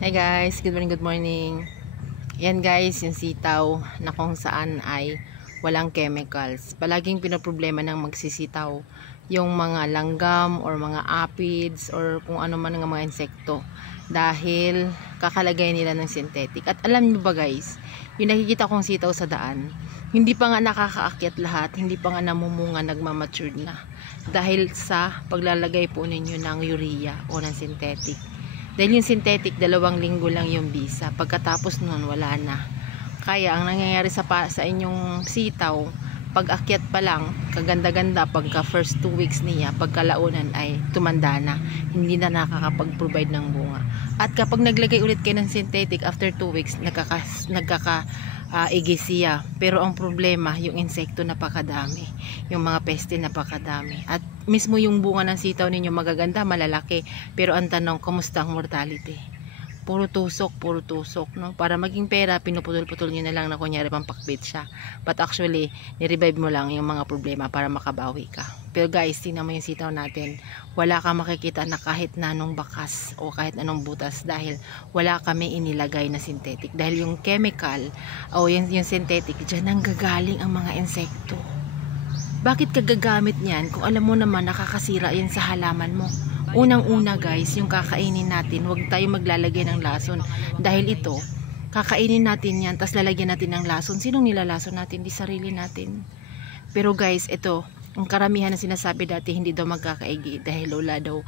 Hi guys, good morning, good morning. Yan guys, yung sitaw na kung saan ay walang chemicals. Palaging pinoproblema ng magsisitaw yung mga langgam or mga aphids or kung ano man ng mga insekto dahil kakalagay nila ng synthetic. At alam niyo ba guys, yung nakikita kong sitaw sa daan, hindi pa nga nakakaakyat lahat, hindi pa nga namumunga, nagmamature na dahil sa paglalagay po ninyo ng urea o ng synthetic. Dahil yung synthetic, 2 linggo lang yung bisa. Pagkatapos nun, wala na. Kaya, ang nangyayari sa inyong sitaw, pag akyat pa lang, kaganda-ganda, pagka first 2 weeks niya, pagkalaunan ay tumanda na. Hindi na nakakapag-provide ng bunga. At kapag naglagay ulit kayo ng synthetic, after 2 weeks, igis siya. Pero ang problema, yung insekto napakadami. Yung mga peste napakadami. At mismo yung bunga ng sitaw ninyo magaganda, malalaki. Pero ang tanong, kumusta ang mortality? Puro tusok, no? Para maging pera, pinuputol-putol nyo na lang na kunyari pampakbit siya. But actually, nirevive mo lang yung mga problema para makabawi ka. Pero guys, tingnan mo yung sitaw natin. Wala kang makikita na kahit na anong bakas o kahit anong butas dahil wala kami inilagay na synthetic. Dahil yung chemical o yung synthetic, dyan ang gagaling ang mga insekto. Bakit ka gagamit niyan kung alam mo naman nakakasira yan sa halaman mo? Unang-una guys, yung kakainin natin, huwag tayo maglalagay ng lason. Dahil ito, kakainin natin yan, tas lalagyan natin ng lason. Sinong nilalason natin? Di sarili natin. Pero guys, ito, ang karamihan na sinasabi dati, hindi daw magkakaigi dahil lola daw,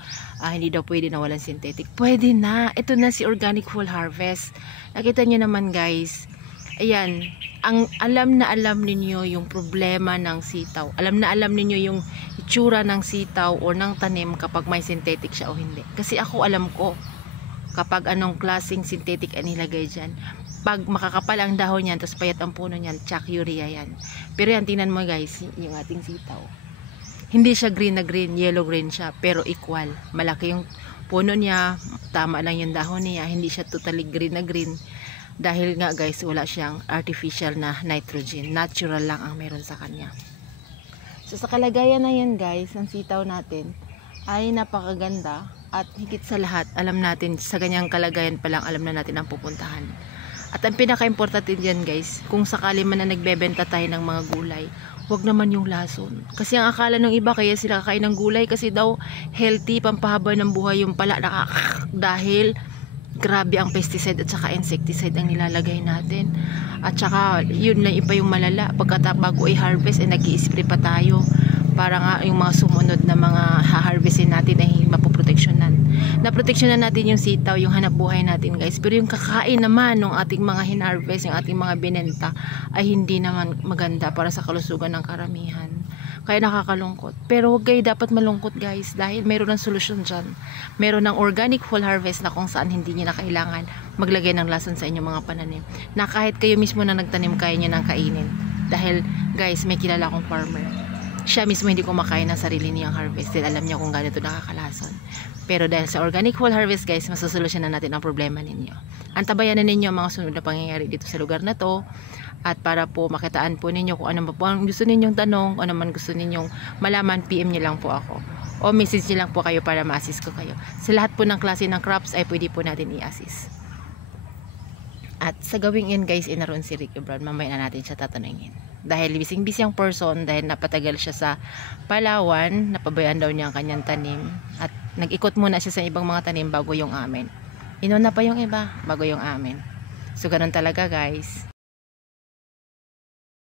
hindi daw pwede na walang synthetic. Pwede na. Ito na si Organic Full Harvest. Nakita nyo naman guys, ayan, ang alam ninyo yung problema ng sitaw. Alam ninyo yung itsura ng sitaw o ng tanim kapag may synthetic siya o hindi. Kasi ako alam ko kapag anong klaseng synthetic ang nilagay dyan. Pag makakapal ang dahon niyan, tapos payat ang puno niyan, tsak urea yan. Pero yan, tingnan mo guys, yung ating sitaw. Hindi siya green na green, yellow green siya, pero equal. Malaki yung puno niya, tama lang yung dahon niya, hindi siya totally green na green. Dahil nga guys, wala siyang artificial na nitrogen. Natural lang ang meron sa kanya. So sa kalagayan na yan guys, ng sitaw natin ay napakaganda. At higit sa lahat, alam natin sa ganyang kalagayan pa lang, alam na natin ang pupuntahan. At ang pinaka-importante dyan guys, kung sakali man na nagbebenta tayo ng mga gulay, huwag naman yung lason. Kasi ang akala ng iba, kaya sila kakain ng gulay kasi daw healthy, pampahaba ng buhay, yung pala dahil grabe ang pesticide at saka insecticide ang nilalagay natin. At saka yun lang iba yung malala, bago i-harvest nag-i-spray pa tayo para nga yung mga sumunod na mga ha-harvestin natin ay mapoproteksyonan. Naproteksyonan natin yung sitaw, yung hanap buhay natin guys. Pero yung kakain naman ng ating mga hinarvest, yung ating mga binenta ay hindi naman maganda para sa kalusugan ng karamihan. Kaya nakakalungkot. Pero huwag kayo dapat malungkot guys dahil mayroon ng solusyon dyan. Meron ng Organic Full Harvest na kung saan hindi nyo na kailangan maglagay ng lason sa inyong mga pananim. Na kahit kayo mismo na nagtanim, kaya nyo nang kainin. Dahil guys, may kilala akong farmer. Siya mismo hindi kumakain ng sarili niyang harvest. Dahil alam niya kung gaano ito nakakalason. Pero dahil sa Organic Full Harvest guys, masosolusyonan natin ang problema ninyo. Antabayanan ninyo ang mga sunod na pangyayari dito sa lugar na to. At para po makitaan po ninyo kung ano po ang gusto ninyong tanong, kung ano man gusto ninyong malaman, PM nyo lang po ako. O message nyo lang po kayo para ma-assist ko kayo. Sa lahat po ng klase ng crops ay pwede po natin i-assist. At sa gawing yan guys, inaroon si Ricky Brown. Mamaya na natin siya tatanungin. Dahil bising-bising ang person, dahil napatagal siya sa Palawan, napabayaan daw niya ang kanyang tanim. At nag-ikot muna siya sa ibang mga tanim bago yung amin. Inuna pa yung iba, bago yung amin. So ganun talaga guys.